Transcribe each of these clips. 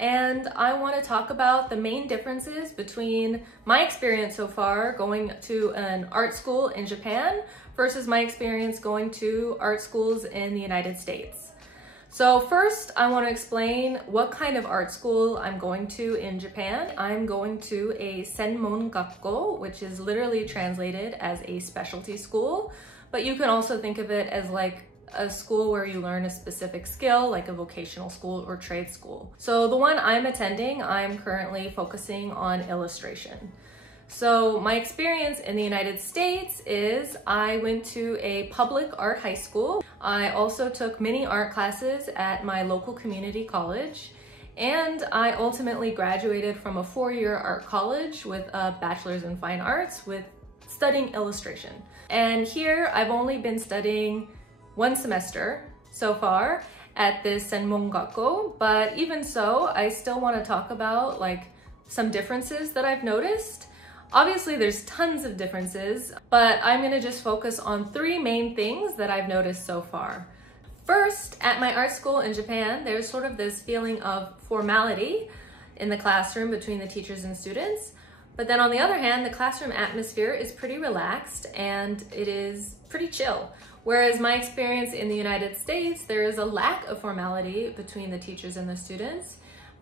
and I want to talk about the main differences between my experience so far going to an art school in Japan versus my experience going to art schools in the United States. So first, I want to explain what kind of art school I'm going to in Japan. I'm going to a専門学校, which is literally translated as a specialty school, but you can also think of it as like a school where you learn a specific skill, like a vocational school or trade school. So the one I'm attending, I'm currently focusing on illustration. So my experience in the United States is I went to a public art high school. I also took mini art classes at my local community college, and I ultimately graduated from a 4-year art college with a bachelor's in fine arts with studying illustration. And here I've only been studying 1 semester so far at this専門学校, but even so, I still want to talk about like some differences that I've noticed. Obviously there's tons of differences, but I'm going to just focus on 3 main things that I've noticed so far. First, at my art school in Japan, there's sort of this feeling of formality in the classroom between the teachers and students. But then on the other hand, the classroom atmosphere is pretty relaxed and it is pretty chill. Whereas my experience in the United States, there is a lack of formality between the teachers and the students,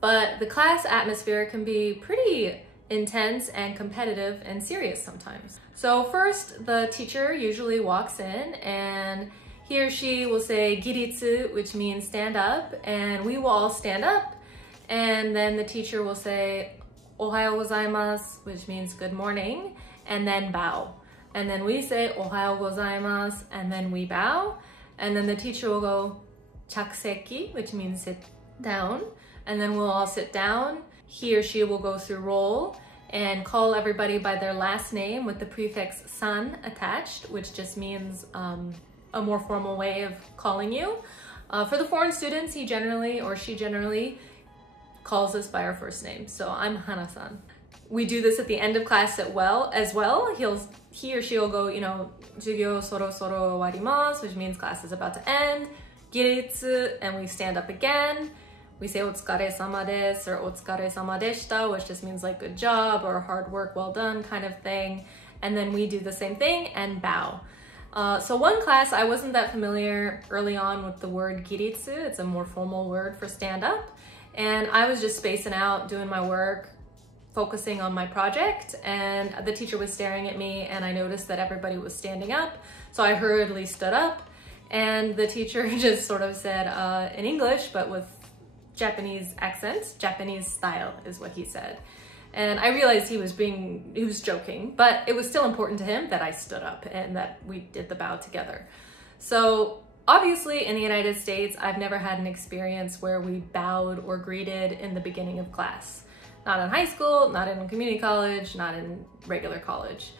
but the class atmosphere can be pretty intense and competitive and serious sometimes. So first, the teacher usually walks in and he or she will say giritsu, which means stand up, and we will all stand up, and then the teacher will say ohayo gozaimasu, which means good morning, and then bow. And then we say ohayo gozaimasu, and then we bow. And then the teacher will go chakuseki, which means sit down. And then we'll all sit down. He or she will go through roll and call everybody by their last name with the prefix san attached, which just means a more formal way of calling you. For the foreign students, he generally or she generally calls us by our first name. So I'm Hana-san. We do this at the end of class as well. He or she will go, jugyo soro warimasu, which means class is about to end. Giritsu, and we stand up again. We say otsukare-sama desu or otsukare-sama deshita, which just means like good job or hard work, well done kind of thing. And then we do the same thing and bow. So one class, I wasn't that familiar early on with the word giritsu. It's a more formal word for stand up. And I was just spacing out, doing my work, focusing on my project, and the teacher was staring at me and I noticed that everybody was standing up. So I hurriedly stood up and the teacher just sort of said in English, but with Japanese accent, Japanese style is what he said. And I realized he was joking, but it was still important to him that I stood up and that we did the bow together. So obviously in the United States, I've never had an experience where we bowed or greeted in the beginning of class. Not in high school, not in community college, not in regular college.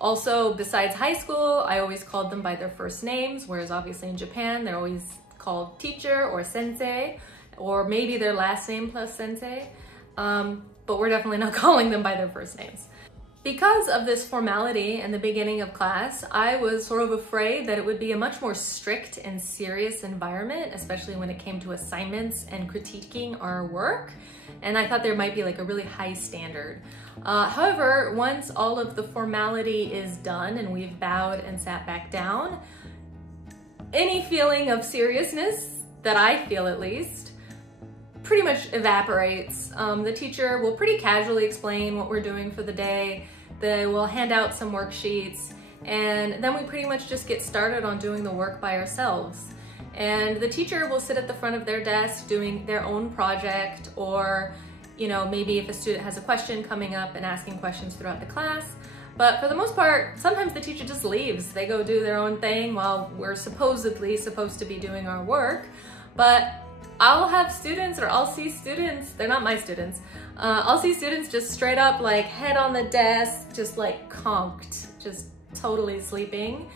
Also, besides high school, I always called them by their first names, whereas obviously in Japan, they're always called teacher or sensei, or maybe their last name plus sensei, but we're definitely not calling them by their first names. Because of this formality in the beginning of class, I was sort of afraid that it would be a much more strict and serious environment, especially when it came to assignments and critiquing our work. And I thought there might be like a really high standard. However, once all of the formality is done and we've bowed and sat back down, any feeling of seriousness, that I feel at least, pretty much evaporates. The teacher will pretty casually explain what we're doing for the day. They will hand out some worksheets, and then we pretty much just get started on doing the work by ourselves. And the teacher will sit at the front of their desk doing their own project, or maybe if a student has a question, coming up and asking questions throughout the class. But for the most part, sometimes the teacher just leaves. They go do their own thing while we're supposedly supposed to be doing our work. But I'll have students, or I'll see students, they're not my students, I'll see students just straight up like head on the desk, just like conked, just totally sleeping,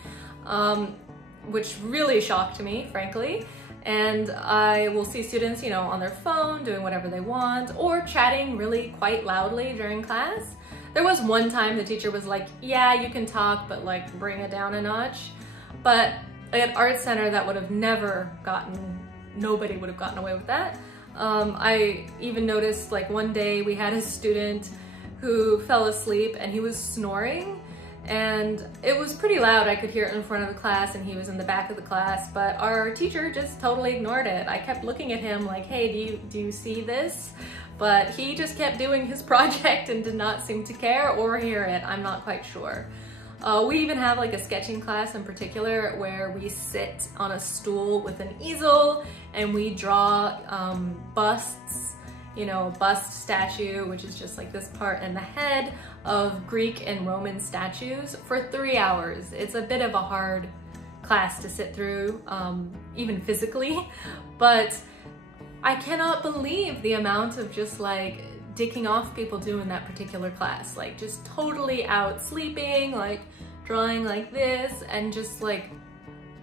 which really shocked me, frankly. And I will see students, on their phone doing whatever they want, or chatting really quite loudly during class. There was one time the teacher was like, yeah, you can talk, but like bring it down a notch. But at Art Center, that would have never gotten, nobody would have gotten away with that. I even noticed like one day we had a student who fell asleep and he was snoring, and it was pretty loud. I could hear it in front of the class and he was in the back of the class, but our teacher just totally ignored it. I kept looking at him like, hey, do you see this? But he just kept doing his project and did not seem to care or hear it. I'm not quite sure. We even have like a sketching class in particular where we sit on a stool with an easel and we draw busts, you know, a bust statue, which is just like this part and the head of Greek and Roman statues for 3 hours. It's a bit of a hard class to sit through, even physically, but I cannot believe the amount of just like dicking off people do in that particular class. Like just totally out sleeping, like drawing like this, and just like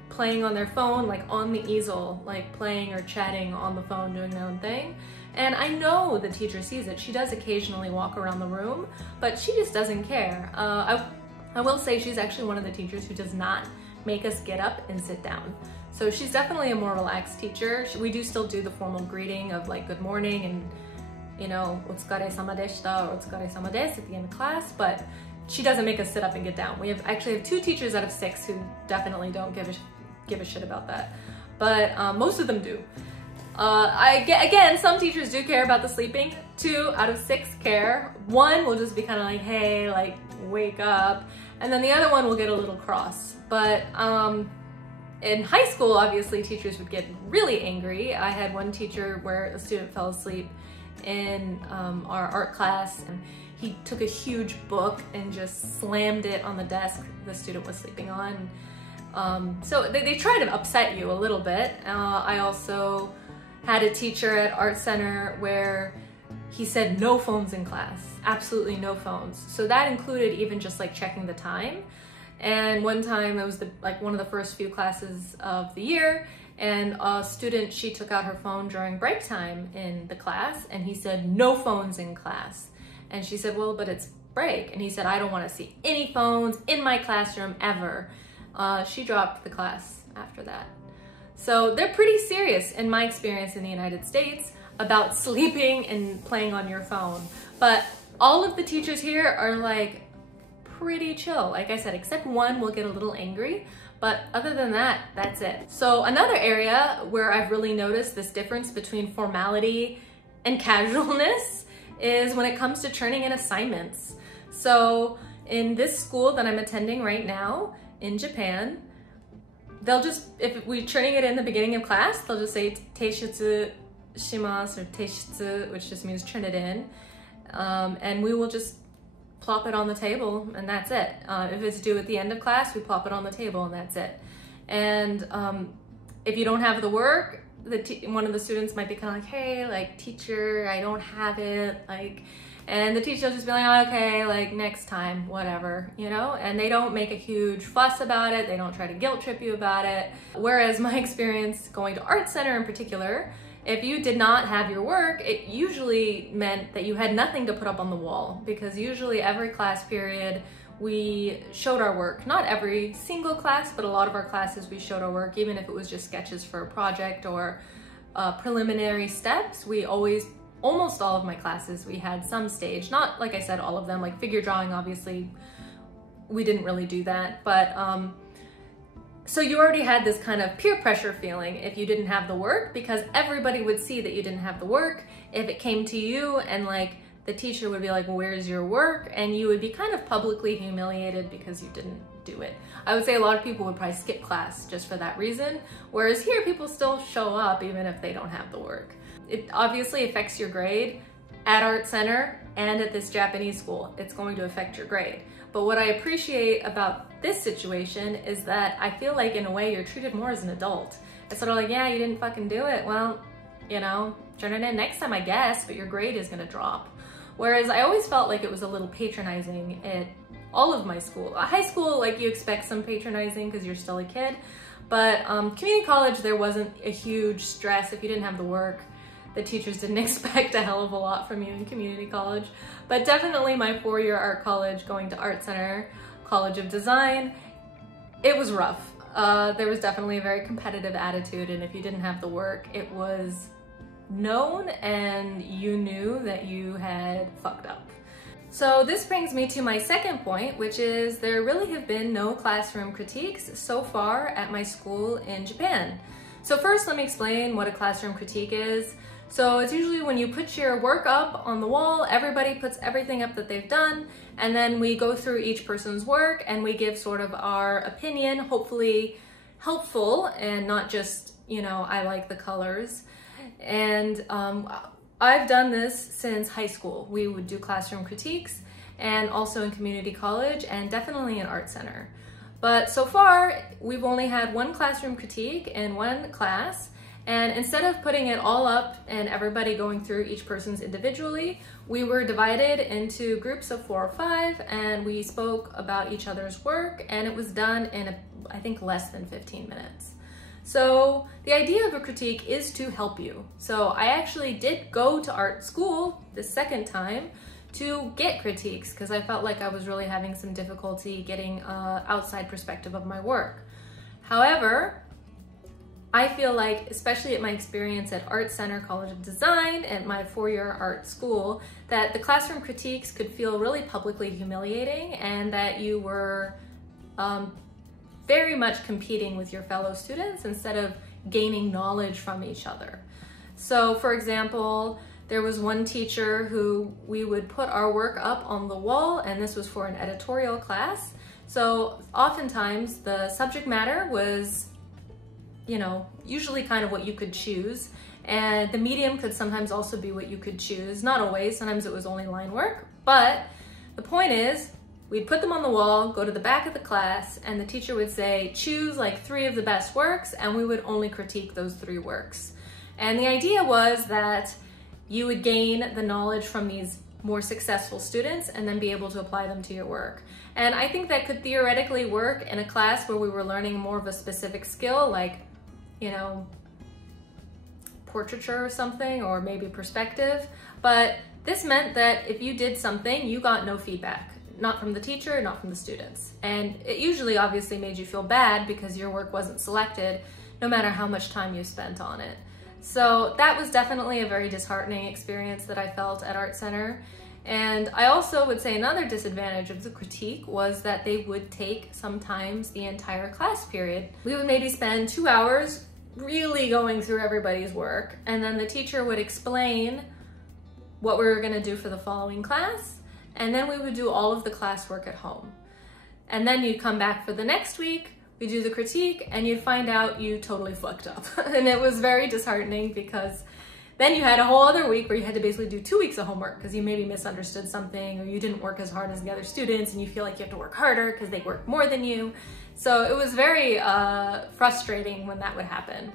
playing on their phone, like on the easel, like playing or chatting on the phone, doing their own thing. And I know the teacher sees it. She does occasionally walk around the room, but she just doesn't care. I will say she's actually one of the teachers who does not make us get up and sit down. So she's definitely a more relaxed teacher. We do still do the formal greeting of like good morning and, you know, otsukare-sama deshita or otsukare-sama desu at the end of class, but she doesn't make us sit up and get down. We actually have 2 teachers out of 6 who definitely don't give a shit about that, but most of them do. Again, some teachers do care about the sleeping. 2 out of 6 care. 1 will just be kind of like, hey, like wake up, and then the other one will get a little cross. But in high school, obviously teachers would get really angry. I had one teacher where a student fell asleep in our art class, and he took a huge book and just slammed it on the desk the student was sleeping on. So they try to upset you a little bit. I also had a teacher at Art Center where he said no phones in class, absolutely no phones. So that included even just like checking the time. And one time it was like one of the first few classes of the year, and a student, she took out her phone during break time in the class, and he said no phones in class. And she said, well, but it's break. And he said, I don't want to see any phones in my classroom ever. She dropped the class after that. So they're pretty serious, in my experience in the United States, about sleeping and playing on your phone. But all of the teachers here are like pretty chill. Like I said, except one will get a little angry, but other than that, that's it. So another area where I've really noticed this difference between formality and casualness is when it comes to turning in assignments. So in this school that I'm attending right now in Japan, they'll just, if we're turning it in the beginning of class, they'll just say teishutsu shimasu or teishutsu, which just means turn it in. And we will just plop it on the table and that's it. If it's due at the end of class, we plop it on the table and that's it. And if you don't have the work, one of the students might be kind of like, hey, like teacher, I don't have it, like, and the teacher will just be like, oh, okay, like next time, whatever, you know? And they don't make a huge fuss about it. They don't try to guilt trip you about it. Whereas my experience going to Art Center in particular, if you did not have your work, it usually meant that you had nothing to put up on the wall, because usually every class period we showed our work. Not every single class, but a lot of our classes we showed our work, even if it was just sketches for a project or preliminary steps. We always, almost all of my classes, we had some stage. Not, like I said, all of them, like figure drawing, obviously, we didn't really do that, but so you already had this kind of peer pressure feeling if you didn't have the work, because everybody would see that you didn't have the work. If it came to you and like the teacher would be like, well, where's your work? And you would be kind of publicly humiliated because you didn't do it. I would say a lot of people would probably skip class just for that reason. Whereas here, people still show up even if they don't have the work. It obviously affects your grade at Art Center and at this Japanese school. It's going to affect your grade. But what I appreciate about this situation is that I feel like in a way you're treated more as an adult. It's sort of like, yeah, you didn't fucking do it. Well, you know, turn it in next time, I guess, but your grade is gonna drop. Whereas I always felt like it was a little patronizing at all of my school. High school, like you expect some patronizing because you're still a kid, but community college, there wasn't a huge stress. If you didn't have the work, the teachers didn't expect a hell of a lot from you in community college. But definitely my 4-year art college, going to Art Center, College of Design, it was rough. There was definitely a very competitive attitude, and if you didn't have the work, it was known and you knew that you had fucked up. So this brings me to my second point, which is there really have been no classroom critiques so far at my school in Japan. So first, let me explain what a classroom critique is. So it's usually when you put your work up on the wall, everybody puts everything up that they've done, and then we go through each person's work and we give sort of our opinion, hopefully helpful and not just, you know, I like the colors. And I've done this since high school. We would do classroom critiques and also in community college and definitely in art center. But so far, we've only had one classroom critique in one class. And instead of putting it all up and everybody going through each person's individually, we were divided into groups of 4 or 5 and we spoke about each other's work, and it was done in, I think, less than 15 minutes. So the idea of a critique is to help you. So I actually did go to art school the second time to get critiques because I felt like I was really having some difficulty getting an outside perspective of my work. However, I feel like, especially at my experience at Art Center College of Design and my 4-year art school, that the classroom critiques could feel really publicly humiliating and that you were very much competing with your fellow students instead of gaining knowledge from each other. So for example, there was one teacher who we would put our work up on the wall, and this was for an editorial class. So oftentimes the subject matter was, you know, usually kind of what you could choose, and the medium could sometimes also be what you could choose. Not always, sometimes it was only line work, but the point is, we'd put them on the wall, go to the back of the class, and the teacher would say, choose like 3 of the best works, and we would only critique those 3 works. And the idea was that you would gain the knowledge from these more successful students and then be able to apply them to your work. And I think that could theoretically work in a class where we were learning more of a specific skill, like, you know, portraiture or something, or maybe perspective. But this meant that if you did something, you got no feedback. Not from the teacher, not from the students. And it usually obviously made you feel bad because your work wasn't selected, no matter how much time you spent on it. So that was definitely a very disheartening experience that I felt at Art Center. And I also would say another disadvantage of the critique was that they would take sometimes the entire class period. We would maybe spend 2 hours really going through everybody's work, and then the teacher would explain what we were gonna do for the following class, and then we would do all of the classwork at home. And then you'd come back for the next week, we do the critique, and you'd find out you totally fucked up. And it was very disheartening because then you had a whole other week where you had to basically do 2 weeks of homework because you maybe misunderstood something, or you didn't work as hard as the other students and you feel like you have to work harder because they work more than you. So it was very frustrating when that would happen.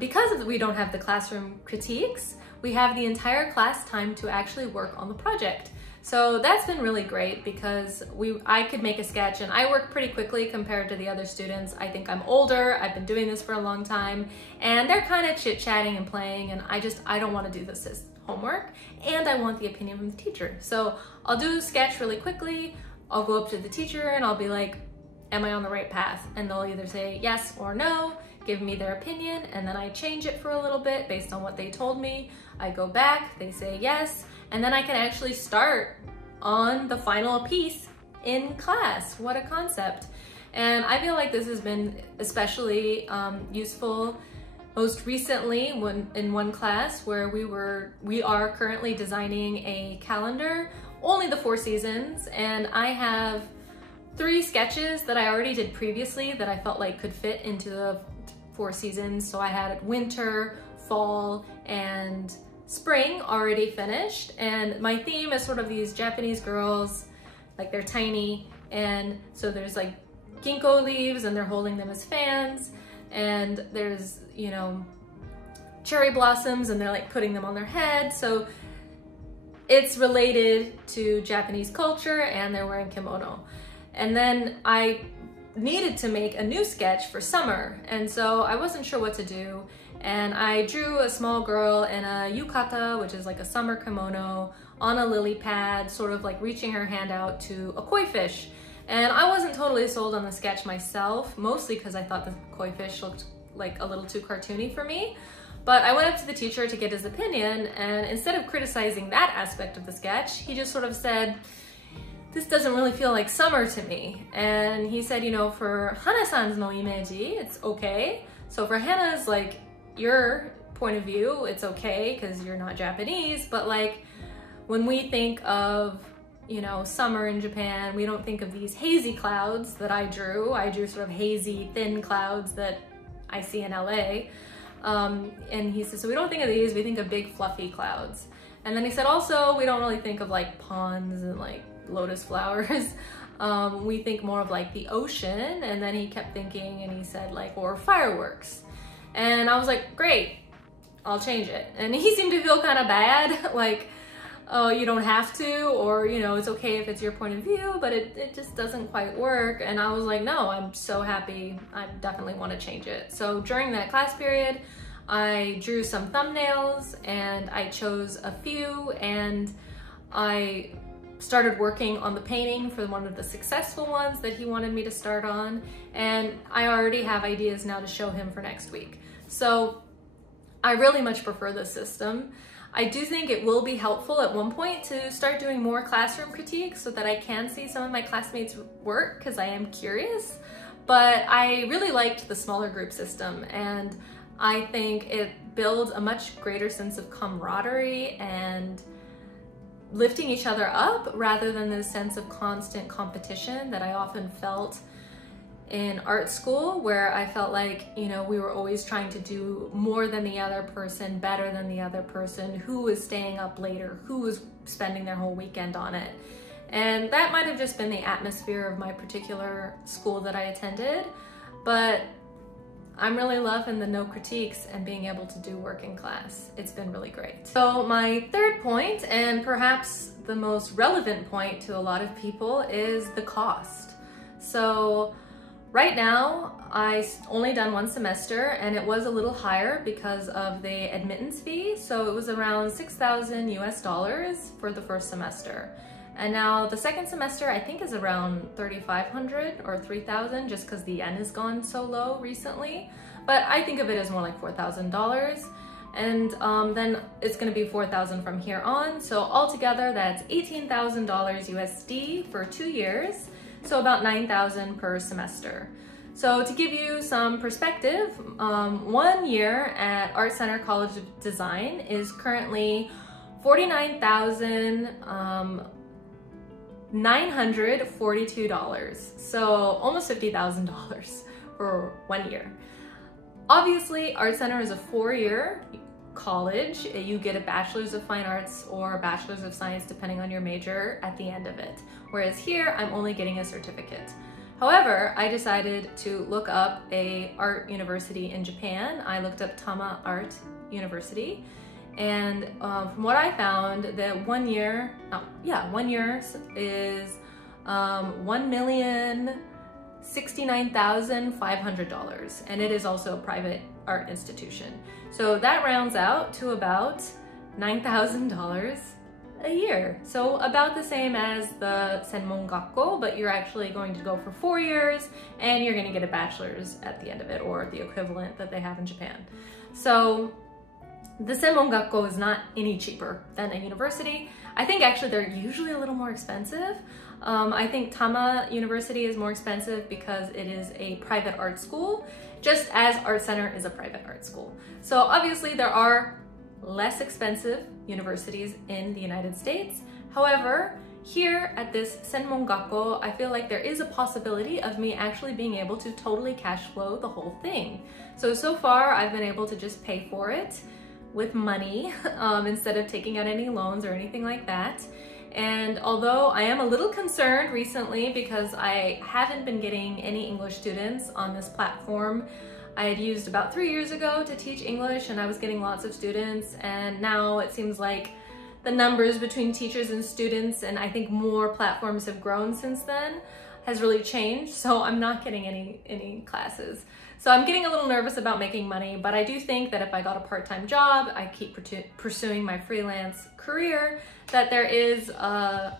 Because we don't have the classroom critiques, we have the entire class time to actually work on the project. So that's been really great because I could make a sketch and I work pretty quickly compared to the other students. I think I'm older, I've been doing this for a long time, and they're kind of chit-chatting and playing, and I don't want to do this as homework, and I want the opinion from the teacher. So I'll do a sketch really quickly, I'll go up to the teacher and I'll be like, am I on the right path? And they'll either say yes or no, give me their opinion, and then I change it for a little bit based on what they told me. I go back, they say yes, and then I can actually start on the final piece in class. What a concept. And I feel like this has been especially useful most recently in one class where we are currently designing a calendar, only the 4 seasons, and I have 3 sketches that I already did previously that I felt like could fit into the 4 seasons. So I had winter, fall, and spring already finished, and my theme is sort of these Japanese girls, like they're tiny, and so there's like ginkgo leaves and they're holding them as fans, and there's, you know, cherry blossoms and they're like putting them on their head. So it's related to Japanese culture, and they're wearing kimono. And then I needed to make a new sketch for summer, and so I wasn't sure what to do. And I drew a small girl in a yukata, which is like a summer kimono, on a lily pad, sort of like reaching her hand out to a koi fish. And I wasn't totally sold on the sketch myself, mostly because I thought the koi fish looked like a little too cartoony for me. But I went up to the teacher to get his opinion, and instead of criticizing that aspect of the sketch, he just sort of said, this doesn't really feel like summer to me. And he said, you know, for Hana-san's no imeji, it's okay. So for Hannah's, like, your point of view, it's okay because you're not Japanese, but like when we think of, you know, summer in Japan, we don't think of these hazy clouds that I drew. I drew sort of hazy, thin clouds that I see in LA. And he said, so we don't think of these, we think of big fluffy clouds. And then he said, also, we don't really think of like ponds and like lotus flowers. We think more of like the ocean. And then he kept thinking and he said like, or fireworks. And I was like, great, I'll change it. And he seemed to feel kind of bad, like, oh, you don't have to, or, you know, it's okay if it's your point of view, but it just doesn't quite work. And I was like, no, I'm so happy. I definitely want to change it. So during that class period, I drew some thumbnails and I chose a few, and I started working on the painting for one of the successful ones that he wanted me to start on. And I already have ideas now to show him for next week. So I really much prefer this system. I do think it will be helpful at one point to start doing more classroom critiques so that I can see some of my classmates' work, because I am curious. But I really liked the smaller group system, and I think it builds a much greater sense of camaraderie and lifting each other up rather than this sense of constant competition that I often felt in art school, where I felt like, you know, we were always trying to do more than the other person, better than the other person, who was staying up later, who was spending their whole weekend on it. And that might have just been the atmosphere of my particular school that I attended, but I'm really loving the no critiques and being able to do work in class. It's been really great. So my third point, and perhaps the most relevant point to a lot of people, is the cost. So right now, I only done one semester, and it was a little higher because of the admittance fee. So it was around 6,000 US dollars for the first semester. And now the second semester, I think, is around 3,500 or 3,000, just because the yen has gone so low recently. But I think of it as more like $4,000. And then it's gonna be 4,000 from here on. So altogether, that's $18,000 USD for 2 years. So about 9,000 per semester. So to give you some perspective, 1 year at Art Center College of Design is currently $49,942. So almost $50,000 for 1 year. Obviously, Art Center is a 4-year college. You get a Bachelor's of Fine Arts or a Bachelor's of Science, depending on your major, at the end of it. Whereas here, I'm only getting a certificate. However, I decided to look up a art university in Japan. I looked up Tama Art University. And from what I found, that 1 year, 1 year is $1,069,500, and it is also a private art institution. So that rounds out to about $9,000 a year. So about the same as the専門学校, but you're actually going to go for 4 years, and you're going to get a bachelor's at the end of it, or the equivalent that they have in Japan. So the 専門学校 is not any cheaper than a university. I think actually they're usually a little more expensive. I think Tama University is more expensive because it is a private art school, just as Art Center is a private art school. So obviously there are less expensive universities in the United States. However, here at this 専門学校, I feel like there is a possibility of me actually being able to totally cash flow the whole thing. So far I've been able to just pay for it with money instead of taking out any loans or anything like that. And although I am a little concerned recently because I haven't been getting any English students on this platform. I had used about 3 years ago to teach English, and I was getting lots of students, and now it seems like the numbers between teachers and students, and I think more platforms have grown since then, has really changed, so I'm not getting any classes. So I'm getting a little nervous about making money, but I do think that if I got a part-time job, I keep pursuing my freelance career, that there is high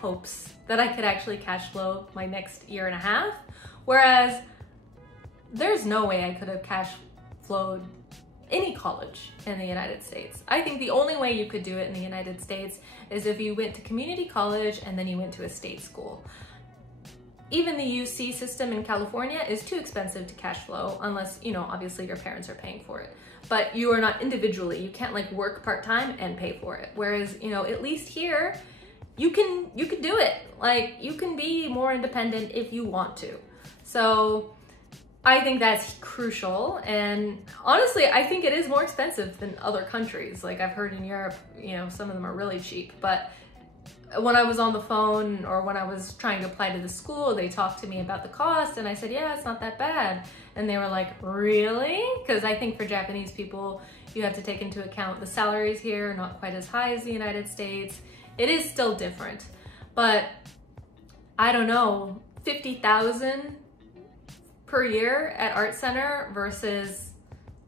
hopes that I could actually cash flow my next 1.5 years, whereas there's no way I could have cash flowed any college in the United States. I think the only way you could do it in the United States is if you went to community college and then you went to a state school. Even the UC system in California is too expensive to cash flow unless, you know, obviously your parents are paying for it. But you are not individually, you can't like work part-time and pay for it. Whereas, you know, at least here, you can do it. Like, you can be more independent if you want to. So I think that's crucial. And honestly, I think it is more expensive than other countries. Like, I've heard in Europe, you know, some of them are really cheap. But when I was on the phone or when I was trying to apply to the school, they talked to me about the cost and I said, yeah, it's not that bad. And they were like, really? Because I think for Japanese people, you have to take into account the salaries here are not quite as high as the United States. It is still different, but I don't know, 50,000 per year at Art Center versus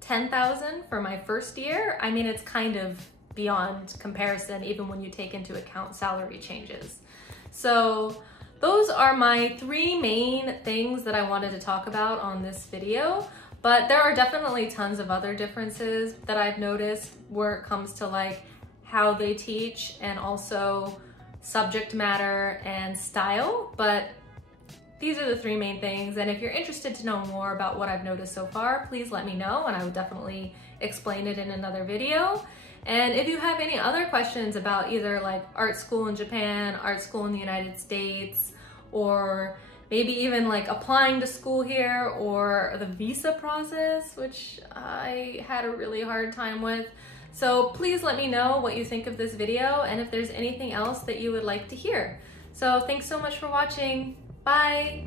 10,000 for my first year. I mean, it's kind of beyond comparison, even when you take into account salary changes. So those are my 3 main things that I wanted to talk about on this video, but there are definitely tons of other differences that I've noticed where it comes to like how they teach and also subject matter and style, but these are the 3 main things. And if you're interested to know more about what I've noticed so far, please let me know and I will definitely explain it in another video. And if you have any other questions about either like art school in Japan, art school in the United States, or maybe even like applying to school here or the visa process, which I had a really hard time with. So please let me know what you think of this video and if there's anything else that you would like to hear. So thanks so much for watching. Bye.